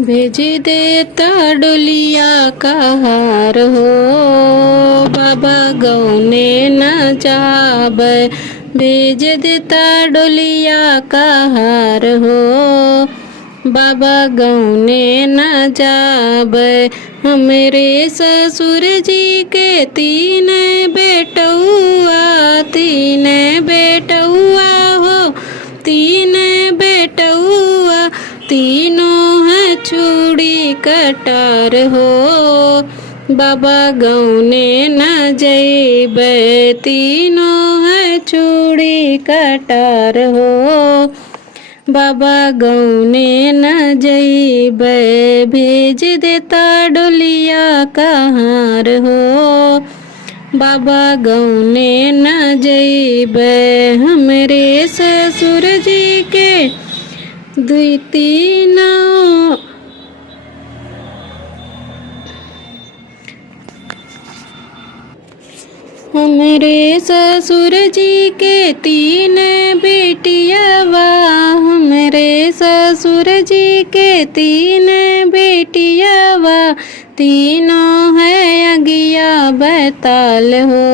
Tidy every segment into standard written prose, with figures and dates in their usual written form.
भेज देता डोलिया का हार हो, बाबा गौने न जाबै। भेज देता डोलिया का हार हो, बाबा गौने न जाबै। हमरे ससुर जी के तीन बेटौआ, तीन बेटौआ हो, तीन बेटौआ, तीनों है चूड़ी कटार हो, बाबा गौने न जइबै। तीनों है चूड़ी कटार हो, बाबा गौने न जइबै। भेज देता डोलिया का हार हो, बाबा गौने न जइबै। हमरे ससुर जी के दुई तीनों हमरे ससुर जी के तीन बेटियावा, हमरे ससुर जी के तीन बेटियावा, तीनों है अगिया बैताल हो,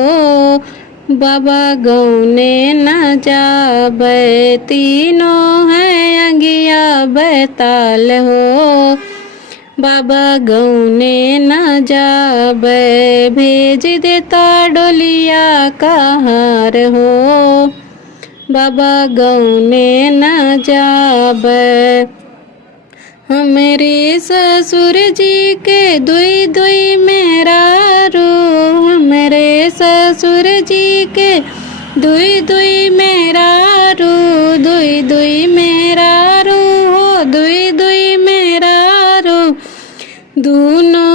बाबा गौने न जाबै। तीनों है अगिया बैताल हो, बाबा गौने न जाबै। भेज देता डोलिया का हार हो, बाबा गौने न जाबै। हमरे ससुर जी के दुई दुई मेहरारू, हमरे ससुर जी के दुई दुई मेहरारू, दुई दुई मेहरारू हो, दुई दुई मेहरारू, दूनो